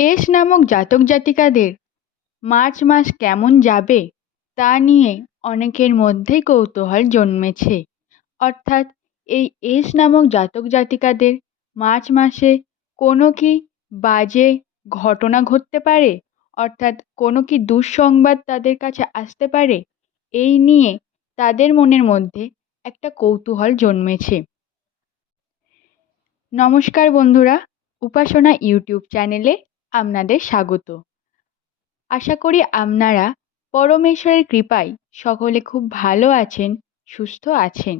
S নামক জাতক জাতিকাদের মার্চ মাস কেমন যাবে তা নিয়ে অনেকের মধ্যেই কৌতূহল জন্মেছে। অর্থাৎ এই এস নামক জাতক জাতিকাদের মার্চ মাসে কোনো কি বাজে ঘটনা ঘটতে পারে? অর্থাৎ কোনো কি দুঃসংবাদ তাদের কাছে আসতে পারে? এই নিয়ে তাদের মনের মধ্যে একটা কৌতূহল জন্মেছে। নমস্কার বন্ধুরা, উপাসনা ইউটিউব চ্যানেলে আপনাদের স্বাগত। আশা করি আপনারা পরমেশ্বরের কৃপায় সকলে খুব ভালো আছেন, সুস্থ আছেন।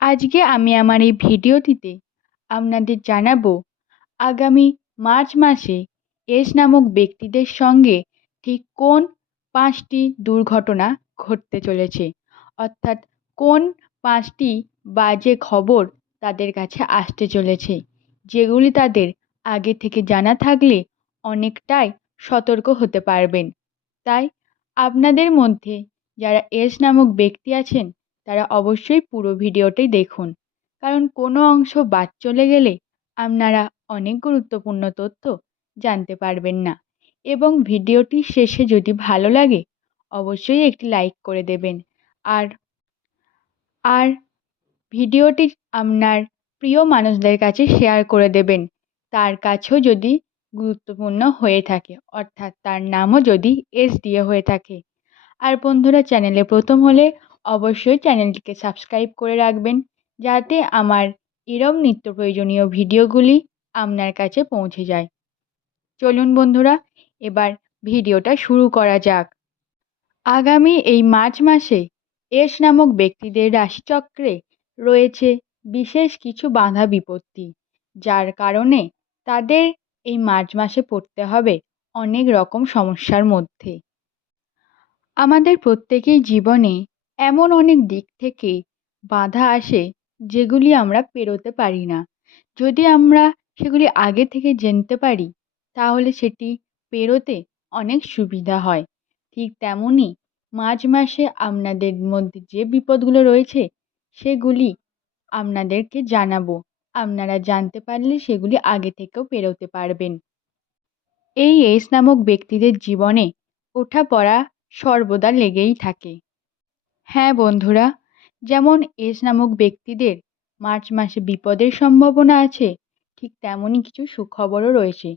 আজকে আমি আমার এই ভিডিওটিতে আপনাদের জানাব, আগামী মার্চ মাসে এস নামক ব্যক্তিদের সঙ্গে ঠিক কোন পাঁচটি দুর্ঘটনা ঘটতে চলেছে? অর্থাৎ কোন পাঁচটি বাজে খবর তাদের কাছে আসতে চলেছে? যেগুলি তাদের আগে থেকে জানা থাকলে অনেকটাই সতর্ক হতে পারবেন। তাই আপনাদের মধ্যে যারা এস নামক ব্যক্তি আছেন, তারা অবশ্যই পুরো ভিডিওটি দেখুন। কারণ কোনো অংশ বাদ চলে গেলে আপনারা অনেক গুরুত্বপূর্ণ তথ্য জানতে পারবেন না। এবং ভিডিওটি শেষে যদি ভালো লাগে, অবশ্যই একটি লাইক করে দেবেন। আর আর ভিডিওটি আপনার প্রিয় মানুষদের কাছে শেয়ার করে দেবেন। তার কাছেও যদি গুরুত্বপূর্ণ হয়ে থাকে, অর্থাৎ তার নামও যদি এস দিয়ে হয়ে থাকে। আর বন্ধুরা, চ্যানেলে প্রথম হলে অবশ্যই চ্যানেলটিকে সাবস্ক্রাইব করে রাখবেন, যাতে আমার এরম নিত্য প্রয়োজনীয় ভিডিওগুলি আপনার কাছে পৌঁছে যায়। চলুন বন্ধুরা, এবার ভিডিওটা শুরু করা যাক। আগামী এই মার্চ মাসে এস নামক ব্যক্তিদের রাশিচক্রে রয়েছে বিশেষ কিছু বাধা বিপত্তি, যার কারণে তাদের এই মার্চ মাসে পড়তে হবে অনেক রকম সমস্যার মধ্যে। আমাদের প্রত্যেকেই জীবনে এমন অনেক দিক থেকে বাধা আসে যেগুলি আমরা পেরোতে পারি না। যদি আমরা সেগুলি আগে থেকে জানতে পারি, তাহলে সেটি পেরোতে অনেক সুবিধা হয়। ঠিক তেমনই মার্চ মাসে আপনাদের মধ্যে যে বিপদগুলো রয়েছে, সেগুলি আপনাদেরকে জানাব। আপনারা জানতে পারলে সেগুলি আগে থেকেও পেরোতে পারবেন। এই এস নামক ব্যক্তিদের জীবনে ওঠা পড়া সর্বদা লেগেই থাকে। হ্যাঁ বন্ধুরা, যেমন এস নামক ব্যক্তিদের মার্চ মাসে বিপদের সম্ভাবনা আছে, ঠিক তেমনই কিছু সুখবরও রয়েছে,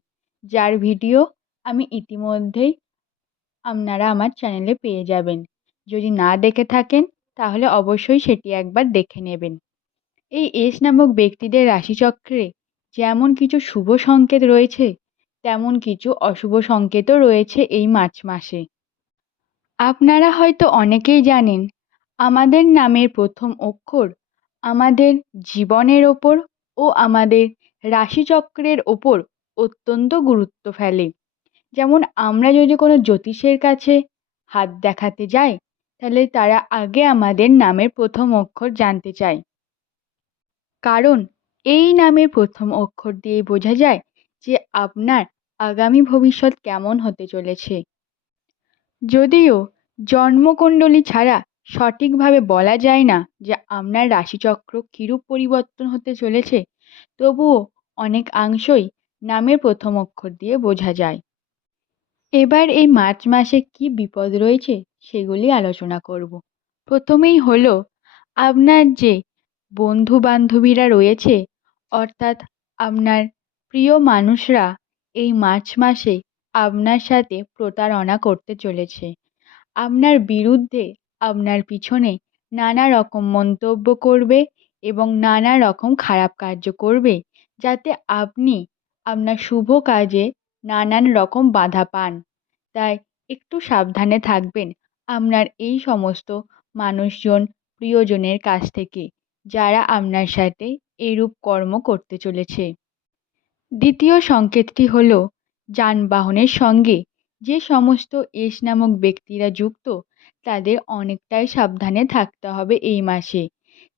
যার ভিডিও আমি ইতিমধ্যেই আপনারা আমার চ্যানেলে পেয়ে যাবেন। যদি না দেখে থাকেন, তাহলে অবশ্যই সেটি একবার দেখে নেবেন। এই এস নামক ব্যক্তিদের রাশিচক্রে যেমন কিছু শুভ সংকেত রয়েছে, তেমন কিছু অশুভ সংকেতও রয়েছে এই মার্চ মাসে। আপনারা হয়তো অনেকেই জানেন, আমাদের নামের প্রথম অক্ষর আমাদের জীবনের ওপর ও আমাদের রাশিচক্রের ওপর অত্যন্ত গুরুত্ব ফেলে। যেমন আমরা যদি কোনো জ্যোতিষের কাছে হাত দেখাতে যাই, তাহলে তারা আগে আমাদের নামের প্রথম অক্ষর জানতে চায়। কারণ এই নামের প্রথম অক্ষর দিয়ে বোঝা যায় যে আপনার আগামী ভবিষ্যৎ কেমন হতে চলেছে। যদিও জন্মকুণ্ডলী ছাড়া সঠিকভাবে বলা যায় না যে আপনার রাশিচক্র কীরূপ পরিবর্তন হতে চলেছে, তবুও অনেকাংশই নামের প্রথম অক্ষর দিয়ে বোঝা যায়। এবার এই মার্চ মাসে কী বিপদ রয়েছে সেগুলি আলোচনা করব। প্রথমেই হলো, আপনার যে বন্ধু বান্ধবীরা রয়েছে, অর্থাৎ আপনার প্রিয় মানুষরা এই মার্চ মাসে আপনার সাথে প্রতারণা করতে চলেছে। আপনার বিরুদ্ধে আপনার পিছনে নানা রকম মন্তব্য করবে এবং নানা রকম খারাপ কার্য করবে, যাতে আপনি আপনার শুভ কাজে নানান রকম বাধা পান। তাই একটু সাবধানে থাকবেন আপনার এই সমস্ত মানুষজন, প্রিয়জনের কাছ থেকে। যারা আপনার সাথে এরূপ কর্ম করতে চলেছে। দ্বিতীয় সংকেতটি হল, যানবাহনের সঙ্গে যে সমস্ত এস নামক ব্যক্তিরা যুক্ত, তাদের অনেকটাই সাবধানে থাকতে হবে এই মাসে।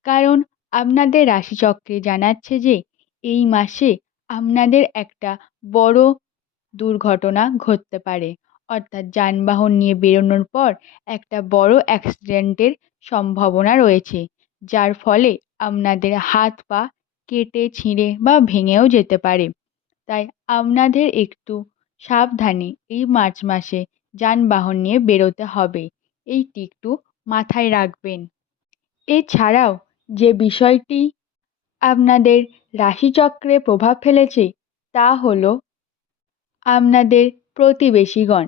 কারণ আপনাদের রাশিচক্রে জানাচ্ছে যে, এই মাসে আপনাদের একটা বড় দুর্ঘটনা ঘটতে পারে। অর্থাৎ যানবাহন নিয়ে বেরোনোর পর একটা বড় অ্যাক্সিডেন্টের সম্ভাবনা রয়েছে। যার ফলে আপনাদের হাত পা কেটে, ছিঁড়ে বা ভেঙেও যেতে পারে। তাই আপনাদের একটু সাবধানে এই মার্চ মাসে যানবাহন নিয়ে বেরোতে হবে। এইটি একটু মাথায় রাখবেন। এছাড়াও যে বিষয়টি আপনাদের রাশিচক্রে প্রভাব ফেলেছে, তা হলো আপনাদের প্রতিবেশীগণ।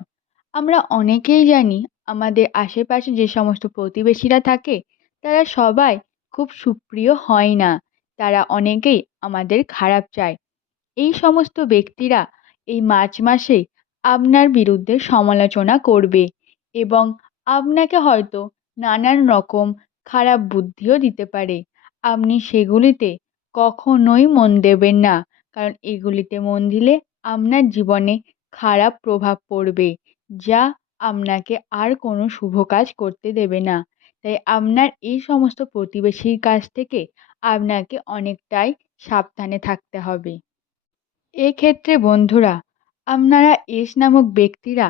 আমরা অনেকেই জানি, আমাদের আশেপাশে যে সমস্ত প্রতিবেশীরা থাকে তারা সবাই খুব সুপ্রিয় হয় না। তারা অনেকেই আমাদের খারাপ চায়। এই সমস্ত ব্যক্তিরা এই মার্চ মাসে আপনার বিরুদ্ধে সমালোচনা করবে এবং আপনাকে হয়তো নানান রকম খারাপ বুদ্ধিও দিতে পারে। আপনি সেগুলিতে কখনোই মন দেবেন না, কারণ এগুলিতে মন দিলে আপনার জীবনে খারাপ প্রভাব পড়বে, যা আপনাকে আর কোনো শুভ কাজ করতে দেবে না। তাই আপনার এই সমস্ত প্রতিবেশীর কাছ থেকে আপনাকে অনেকটাই সাবধানে থাকতে হবে। এক্ষেত্রে বন্ধুরা, আপনারা এস নামক ব্যক্তিরা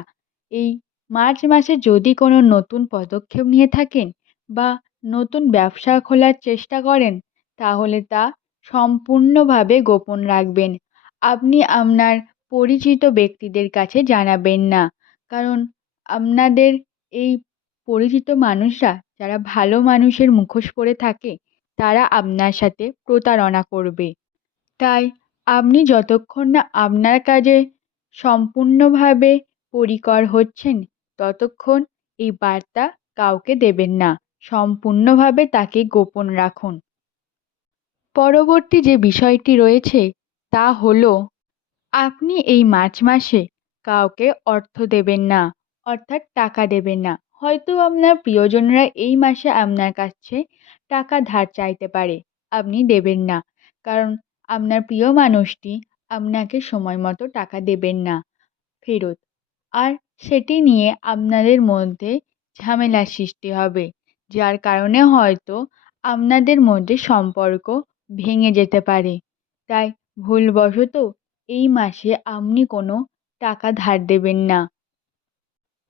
এই মার্চ মাসে যদি কোনো নতুন পদক্ষেপ নিয়ে থাকেন বা নতুন ব্যবসা খোলার চেষ্টা করেন, তাহলে তা সম্পূর্ণভাবে গোপন রাখবেন। আপনি আপনার পরিচিত ব্যক্তিদের কাছে জানাবেন না। কারণ আপনাদের এই পরিচিত মানুষরা যারা ভালো মানুষের মুখোশ পরে থাকে, তারা আপনার সাথে প্রতারণা করবে। তাই আপনি যতক্ষণ না আপনার কাজে সম্পূর্ণভাবে পরিকর হচ্ছেন, ততক্ষণ এই বার্তা কাউকে দেবেন না। সম্পূর্ণভাবে তাকে গোপন রাখুন। পরবর্তী যে বিষয়টি রয়েছে, তা হলো, আপনি এই মার্চ মাসে কাউকে অর্থ দেবেন না, অর্থাৎ টাকা দেবেন না। হয়তো আপনার প্রিয়জনরা এই মাসে আপনার কাছে টাকা ধার চাইতে পারে, আপনি দেবেন না। কারণ আপনার প্রিয় মানুষটি আপনাকে সময় মতো টাকা দেবেন না ফেরত। আর সেটি নিয়ে আপনাদের মধ্যে ঝামেলার সৃষ্টি হবে, যার কারণে হয়তো আপনাদের মধ্যে সম্পর্ক ভেঙে যেতে পারে। তাই ভুলবশত এই মাসে আপনি কোনো টাকা ধার দেবেন না।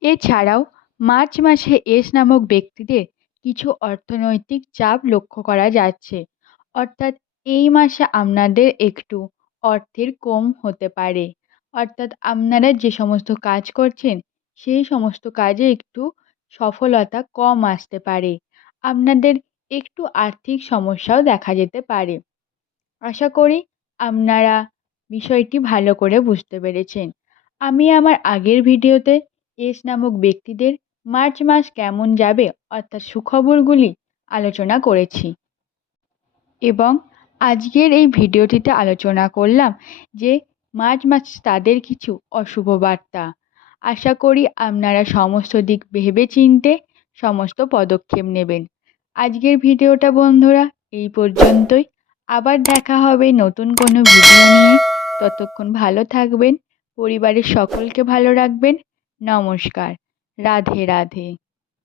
এছাড়াও মার্চ মাসে এস নামক ব্যক্তিদের কিছু অর্থনৈতিক চাপ লক্ষ্য করা যাচ্ছে। অর্থাৎ এই মাসে আপনাদের একটু অর্থের কম হতে পারে। অর্থাৎ আপনারা যে সমস্ত কাজ করছেন, সেই সমস্ত কাজে একটু সফলতা কম আসতে পারে। আপনাদের একটু আর্থিক সমস্যাও দেখা যেতে পারে। আশা করি আপনারা বিষয়টি ভালো করে বুঝতে পেরেছেন। আমি আমার আগের ভিডিওতে এস নামক ব্যক্তিদের মার্চ মাস কেমন যাবে অর্থাৎ সুখবরগুলি আলোচনা করেছি। এবং আজকের এই ভিডিওটিতে আলোচনা করলাম যে মার্চ মাস তাদের কিছু অশুভ বার্তা। আশা করি আপনারা সমস্ত দিক ভেবে চিনতে সমস্ত পদক্ষেপ নেবেন। আজকের ভিডিওটা বন্ধুরা এই পর্যন্তই। আবার দেখা হবে নতুন কোনো ভিডিও নিয়ে। ততক্ষণ ভালো থাকবেন, পরিবারের সকলকে ভালো রাখবেন। নমস্কার। राधे राधे।